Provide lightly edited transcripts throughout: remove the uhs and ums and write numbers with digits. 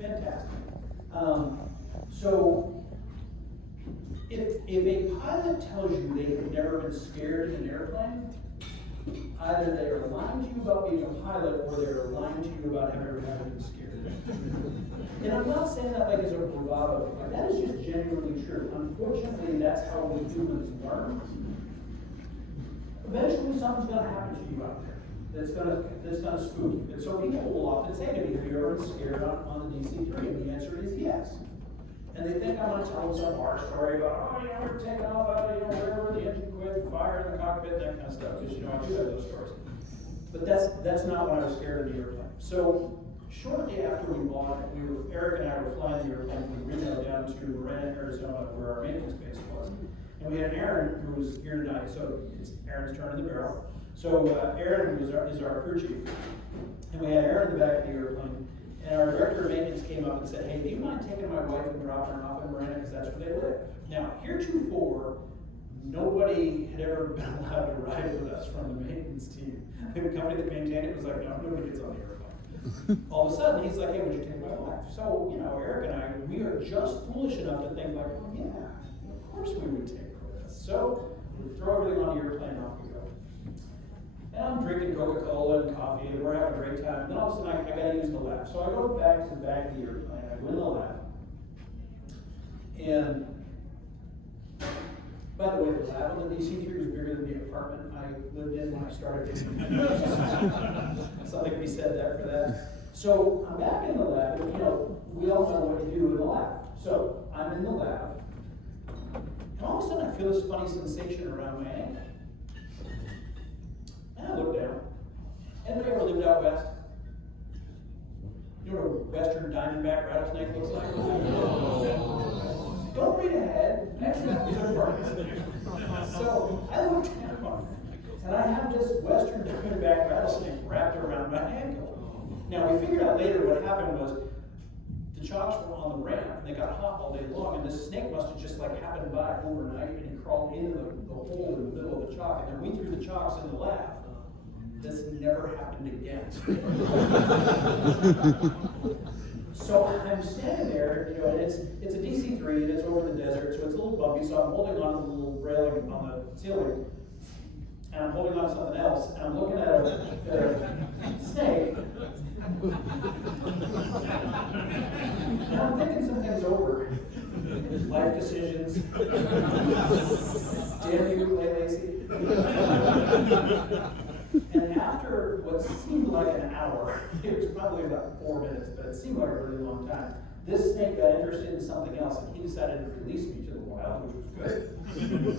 Fantastic. So, if a pilot tells you they have never been scared in an airplane, either they are lying to you about being a pilot, or they're lying to you about having been scared. And I'm not saying that like as a bravado, like that is just genuinely true. Unfortunately, that's how we humans learn. Eventually, something's going to happen to you out there that's gonna spook you. And so people will often say to me, "Have you ever been scared on the DC-3?" And the answer is yes. And they think I'm going to tell them some horror story about, oh, we're taking off out of, wherever the engine quit, fire in the cockpit, and that kind of stuff, because, I do have those stories. But that's not when I was scared of the airplane. So, shortly after we bought it, Eric and I were flying the airplane from Reno down to Marana, Arizona, where our maintenance base was. And we had Aaron, who was here tonight, so it's Aaron's turn in the barrel. So, Aaron is our crew chief. And we had Aaron in the back of the airplane. And our director of maintenance came up and said, "Hey, do you mind taking my wife and dropping her off in Marana, because that's where they live?" Now, heretofore, nobody had ever been allowed to ride with us from the maintenance team. The company that maintained it was like, "No, nobody gets on the airplane." All of a sudden, he's like, "Hey, would you take my wife?" So, Eric and I, we are just foolish enough to think like, "Oh yeah, of course we would take her with us." So, we throw everything on the airplane and off we go. And I'm drinking Coca-Cola and coffee, and we're having a great time. And then all of a sudden, I got to use the lab. So I go back to the back of the airplane, I go in the lab. And by the way, the lab on the DC-3 was bigger than the apartment I lived in when I started. Something to be said there for that. So I'm back in the lab, and we all know what you do in the lab. So I'm in the lab, and all of a sudden I feel this funny sensation around my ankle. And I look down. Anybody ever lived out west? You know what a western diamondback rattlesnake looks like? Don't read ahead. Next up is the part. So I look down, and I have this western diamondback rattlesnake wrapped around my ankle. Now we figured out later what happened was the chocks were on the ramp, and they got hot all day long, and this snake must have just happened by overnight, and he crawled into the hole in the middle of the chalk, and then we threw the chalks in the lab. This never happened again. So I'm standing there, and it's a DC-3, and it's over the desert, so it's a little bumpy, so I'm holding on to the little railing on the ceiling, and I'm holding on to something else, and I'm looking at a snake, and I'm thinking some things over. Life decisions. Damn you, Clay Lacey. And after what seemed like an hour, it was probably about 4 minutes, but it seemed like a really long time, this snake got interested in something else, and he decided to release me to the wild, which was good.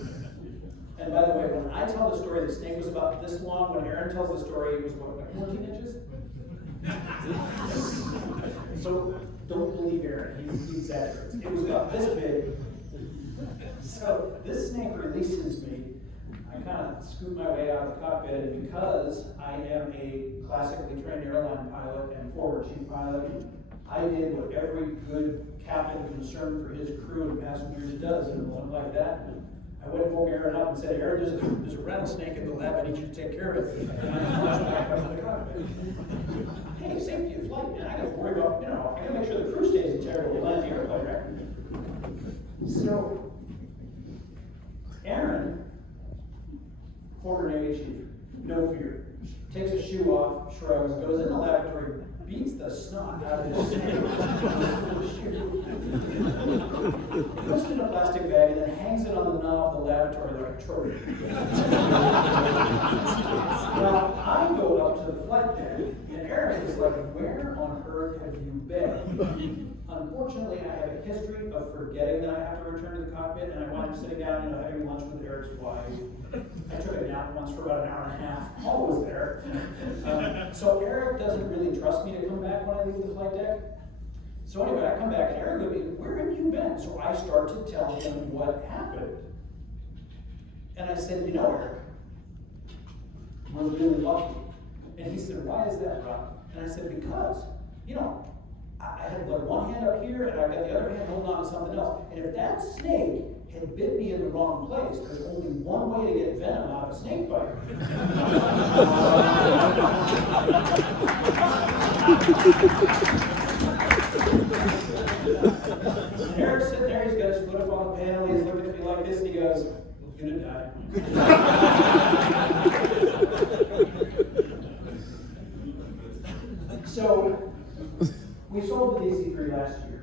And by the way, when I tell the story, the snake was about this long. When Aaron tells the story, it was what, 14 inches? So don't believe Aaron, he exaggerates. It was about this big. So this snake releases me. I kind of scoot my way out of the cockpit, and because I am a classically trained airline pilot and forward chief pilot, I did what every good captain concerned for his crew and passengers does in a moment like that. I went and woke Aaron up and said, "Aaron, there's a rattlesnake in the lab. I need you to take care of it." And I marched back up to the cockpit. Hey, safety of flight, man. I got to worry about, I got to make sure the crew stays integral to land the airplane, right? So, Aaron, former Navy chief, no fear, takes his shoe off, shrugs, goes in the lavatory, beats the snot out of his snake, puts it in a plastic bag, and then hangs it on the knob of the lavatory like a trophy. Now, I go up to the flight deck, and Eric is like, "Where on earth have you been?" Unfortunately, I have a history of forgetting that I have to return to the cockpit, and I wound up sitting down, having lunch with Eric's wife. I took a nap once for about an hour and a half, always there. So Eric doesn't really trust me to come back when I leave the flight deck. So anyway, I come back, and Eric would be, "Where have you been?" So I start to tell him what happened. And I said, Eric, we're really lucky. And he said, "Why is that, Rob?" And I said, "Because, I had one hand up here, and I got the other hand holding on to something else. And if that snake had bit me in the wrong place, there's only one way to get venom out of a snake bite." got his foot up on the panel, he's looking at me like this, and he goes, "Unit died." So, we sold the DC3 last year.